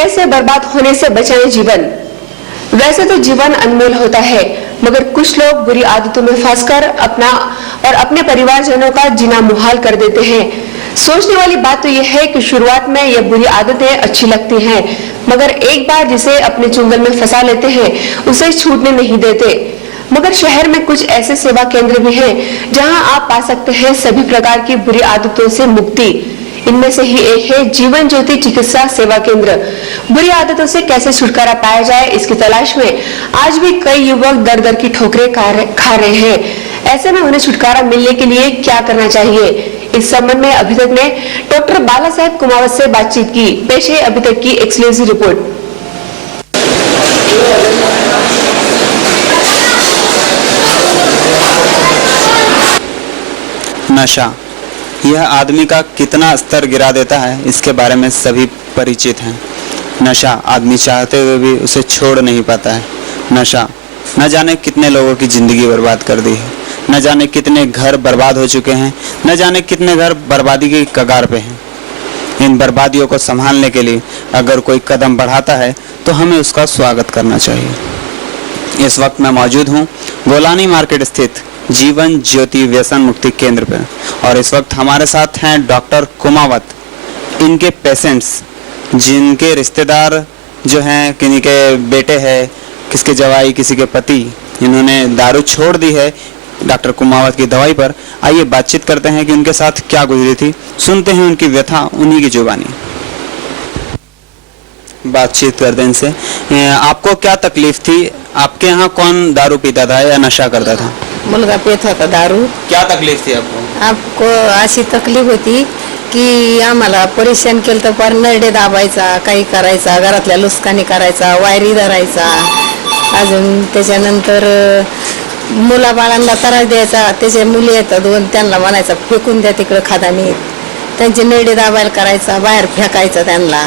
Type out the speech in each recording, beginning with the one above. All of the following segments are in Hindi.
कैसे बर्बाद होने से बचाएं जीवन। वैसे तो जीवन अनमोल होता है, मगर कुछ लोग बुरी आदतों में फंसकर अपना और अपने परिवारजनों का जीना मुहाल कर देते हैं। सोचने वाली बात तो यह है कि शुरुआत में ये बुरी आदतें अच्छी लगती हैं, मगर एक बार जिसे अपने चुंगल में फंसा लेते हैं उसे छूटने नहीं देते। मगर शहर में कुछ ऐसे सेवा केंद्र भी हैं जहां आप पा सकते हैं सभी प्रकार की बुरी आदतों से मुक्ति। इनमें से ही एक है जीवन ज्योति चिकित्सा सेवा केंद्र। बुरी आदतों से कैसे छुटकारा पाया जाए, इसकी तलाश में आज भी कई युवक दर दर की ठोकरें खा रहे हैं। ऐसे में उन्हें छुटकारा मिलने के लिए क्या करना चाहिए, इस संबंध में अभी तक ने डॉक्टर बाला साहेब कुमावत से बातचीत की। पेश है अभी तक की एक्सक्लूसिव रिपोर्ट। नशा यह आदमी का कितना स्तर गिरा देता है, इसके बारे में सभी परिचित हैं। नशा आदमी चाहते हुए भी उसे छोड़ नहीं पाता है। नशा न जाने कितने लोगों की जिंदगी बर्बाद कर दी है, न जाने कितने घर बर्बाद हो चुके हैं, न जाने कितने घर बर्बादी की कगार पे हैं। इन बर्बादियों को संभालने के लिए अगर कोई कदम बढ़ाता है तो हमें उसका स्वागत करना चाहिए। इस वक्त मैं मौजूद हूँ गोलानी मार्केट स्थित जीवन ज्योति व्यसन मुक्ति केंद्र पे, और इस वक्त हमारे साथ हैं डॉक्टर कुमावत। इनके पेशेंट्स, जिनके रिश्तेदार जो हैं, किन्हीं के बेटे हैं, किसके जवाई, किसी के पति, इन्होंने दारू छोड़ दी है डॉक्टर कुमावत की दवाई पर। आइए बातचीत करते हैं कि उनके साथ क्या गुजरी थी, सुनते हैं उनकी व्यथा उन्हीं की जुबानी। बातचीत करते हैं इनसे। आपको क्या तकलीफ थी? आपके यहाँ कौन दारू पीता था या नशा करता था? मुलगा पेत होता दारू। क्या तकलीफ थी आपको? आपको अशी तकलीफ होती की आम्हाला परेशान केलं तर पर नरडे दाबायचा, काही करायचा, घरातल्या लुस्कानी करायचा, वायरी धरायचा, अजून त्याच्यानंतर मुलाबाळांना त्रास द्यायचा। त्याचे मुली येतात दोन, त्यांना म्हणायचा फेकून द्या तिकडे खादानीत, त्यांचे नरडे दाबायला करायचा, बाहेर फेकायचा त्यांना,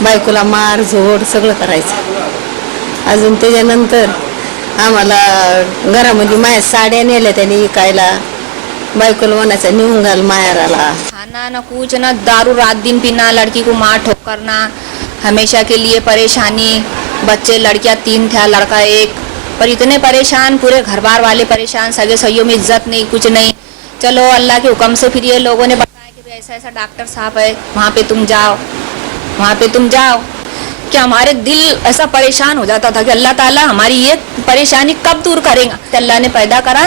बायकोला मार झोड सगळं करायचं। अजून त्याच्यानंतर आम्हाला घरामध्ये माया साड्या नेल्या त्यांनी विकायला, बायकोला म्हणायचा निघून घाल मायाराला। खाना न कुछ न, दारू रात दिन पीना, लड़की को मार ठोक करना, हमेशा के लिए परेशानी। बच्चे लड़कियां 3 था, लड़का 1, पर इतने परेशान, पूरे घर बार वाले परेशान, सगे सहियों में इज्जत नहीं, कुछ नहीं। चलो अल्लाह के हुक्म से फिर ये लोगों ने बताया कि ऐसा ऐसा डॉक्टर साहब है, वहाँ पे तुम जाओ, वहाँ पे तुम जाओ। कि हमारे दिल ऐसा परेशान हो जाता था कि अल्लाह ताला हमारी ये परेशानी कब दूर करेगा। अल्लाह ने पैदा करा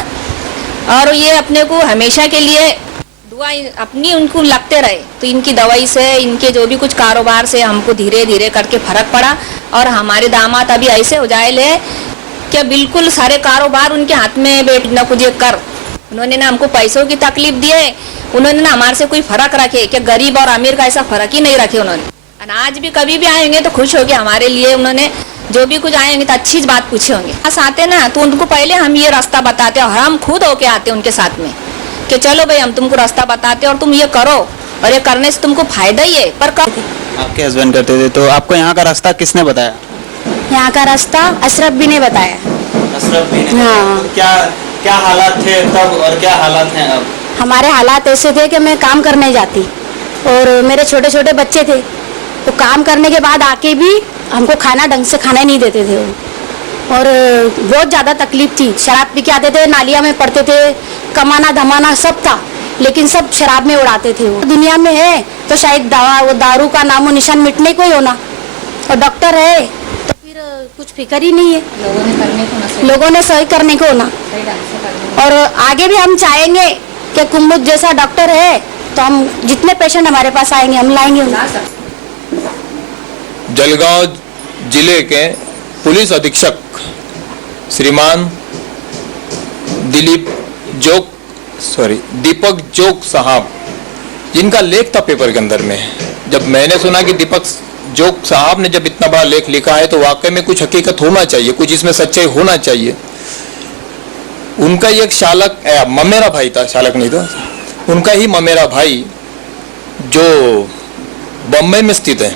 और ये अपने को हमेशा के लिए दुआ अपनी उनको लगते रहे, तो इनकी दवाई से, इनके जो भी कुछ कारोबार से हमको धीरे धीरे करके फर्क पड़ा। और हमारे दामाद अभी ऐसे हो जाए ले कि बिल्कुल सारे कारोबार उनके हाथ में बैठ न कुछ कर। उन्होंने ना हमको पैसों की तकलीफ दी है, उन्होंने ना हमारे से कोई फर्क रखे कि गरीब और अमीर का ऐसा फर्क ही नहीं रखे उन्होंने। आज भी कभी भी आएंगे तो खुश होके हमारे लिए उन्होंने जो भी कुछ आएंगे तो अच्छी बात पूछे होंगे। पास आते ना तो उनको पहले हम ये रास्ता बताते और हम खुद होके आते उनके साथ में कि चलो भाई हम तुमको रास्ता बताते और तुम ये करो, और ये करने से तुमको फायदा ही है। पर आपके हस्बैंड करते थे, तो आपको यहाँ का रास्ता किसने बताया? यहाँ का रास्ता अशरफ भी ने बताया। अशरफ भी ने? हाँ। तो क्या हालात थे तब और क्या हालात हैं अब? हमारे हालात ऐसे थे कि मैं काम करने जाती और मेरे छोटे छोटे बच्चे थे, तो काम करने के बाद आके भी हमको खाना ढंग से खाना नहीं देते थे वो, और बहुत ज़्यादा तकलीफ थी। शराब पी के आते थे, नालिया में पड़ते थे, कमाना धमाना सब था, लेकिन सब शराब में उड़ाते थे। वो दुनिया में है तो शायद वो दारू का नामो निशान मिटने को ही होना, और डॉक्टर है तो फिर कुछ फिक्र ही नहीं है। लोगों ने सही करने को होना, और आगे भी हम चाहेंगे कि कुमुद जैसा डॉक्टर है तो हम जितने पेशेंट हमारे पास आएंगे हम लाएंगे। जलगांव जिले के पुलिस अधीक्षक श्रीमान दीपक जोग साहब, जिनका लेख था पेपर के अंदर में, जब मैंने सुना कि दीपक जोग साहब ने जब इतना बड़ा लेख लिखा है तो वाकई में कुछ हकीकत होना चाहिए, कुछ इसमें सच्चाई होना चाहिए। उनका ही एक शालक, ममेरा भाई था, शालक नहीं था, उनका ही ममेरा भाई जो बम्बई में स्थित है,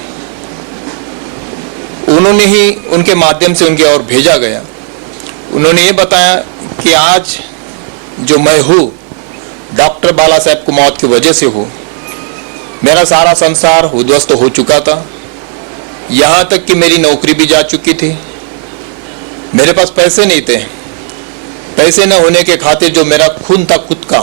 उन्होंने ही उनके माध्यम से उनकी ओर भेजा गया। उन्होंने ये बताया कि आज जो मैं हूँ डॉक्टर बाला साहेब कुमावत की वजह से हूँ। मेरा सारा संसार उद्ध्वस्त हो चुका था, यहाँ तक कि मेरी नौकरी भी जा चुकी थी। मेरे पास पैसे नहीं थे। पैसे न होने के खातिर जो मेरा खून था खुद का,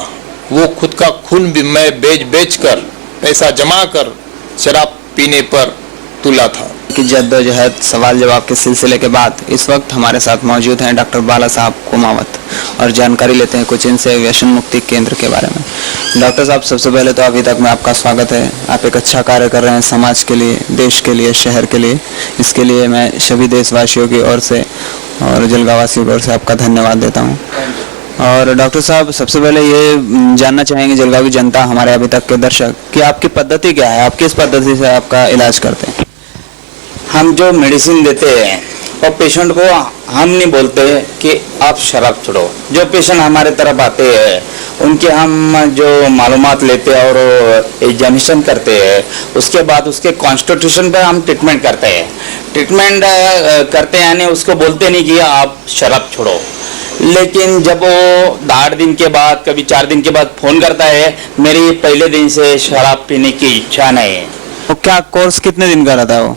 वो खुद का खून भी मैं बेच कर पैसा जमा कर शराब पीने पर तुला था। कि जद्दोजहद सवाल जवाब के सिलसिले के बाद इस वक्त हमारे साथ मौजूद हैं डॉक्टर बाला साहब कुमावत और जानकारी लेते हैं कुछ इनसे व्यसन मुक्ति केंद्र के बारे में। डॉक्टर साहब, सबसे पहले तो अभी तक में आपका स्वागत है। आप एक अच्छा कार्य कर रहे हैं समाज के लिए, देश के लिए, शहर के लिए। इसके लिए मैं सभी देशवासियों की ओर से और जलगांव वासियों की ओर से आपका धन्यवाद देता हूँ। और डॉक्टर साहब, सबसे पहले ये जानना चाहेंगे जलगांव की जनता, हमारे अभी तक के दर्शक, कि आपकी पद्धति क्या है, आप किस पद्धति से आपका इलाज करते हैं? हम जो मेडिसिन देते हैं और पेशेंट को हम नहीं बोलते कि आप शराब छोड़ो। जो पेशेंट हमारे तरफ आते हैं उनके हम जो मालूमात लेते हैं और एग्जामिनेशन करते हैं, उसके बाद उसके कॉन्स्टिट्यूशन पर हम ट्रीटमेंट करते हैं। ट्रीटमेंट करते हैं यानी उसको बोलते नहीं कि आप शराब छोड़ो। लेकिन जब वो 8 दिन के बाद, कभी 4 दिन के बाद फोन करता है, मेरी पहले दिन से शराब पीने की इच्छा नहीं है। वो क्या कोर्स कितने दिन का रहता है वो?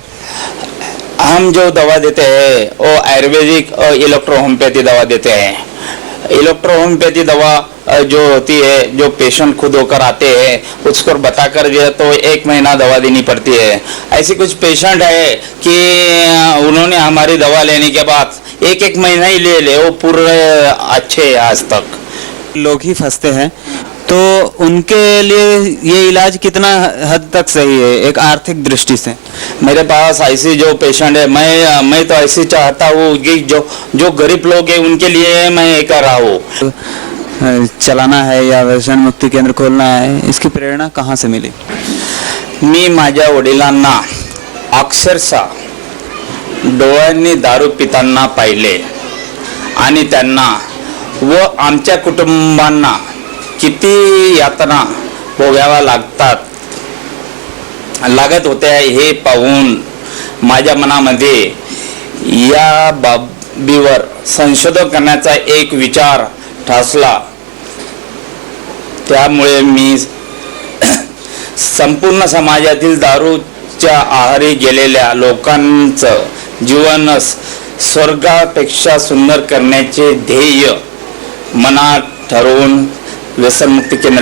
हम जो दवा देते हैं वो आयुर्वेदिक और इलेक्ट्रो होम्योपैथी दवा देते हैं। इलेक्ट्रो होम्योपैथी दवा जो होती है, जो पेशेंट खुद होकर आते हैं उसको बता कर दिया तो 1 महीना दवा देनी पड़ती है। ऐसे कुछ पेशेंट है कि उन्होंने हमारी दवा लेने के बाद 1 महीना ही ले वो पूरे अच्छे आज तक। लोग ही फंसते हैं, तो उनके लिए ये इलाज कितना हद तक सही है एक आर्थिक दृष्टि से? मेरे पास ऐसे जो पेशेंट है, मैं तो ऐसे चाहता हूँ कि जो गरीब लोग हैं उनके लिए मैं ये कर रहा हूँ। चलाना है या व्यसन मुक्ति केंद्र खोलना है, इसकी प्रेरणा कहाँ से मिली? मी माझ्या वडिलांना अक्षरशः डोळ्यांनी दारू पिताना पाहिले आणि त्यांना व आमच्या कुटुंबांना किती यातना भोगाव्या लागत होत्या हे पाहून माझ्या मनामध्ये या बाबीवर संशोधन करण्याचा एक विचार ठासला। त्यामुळे मी संपूर्ण समाजातील दारूच्या आहारी गेलेल्या लोकांचं जीवन स्वर्गापेक्षा सुंदर करण्याचे ध्येय मनात ठरवून व्यसन मुक्ती केंद्र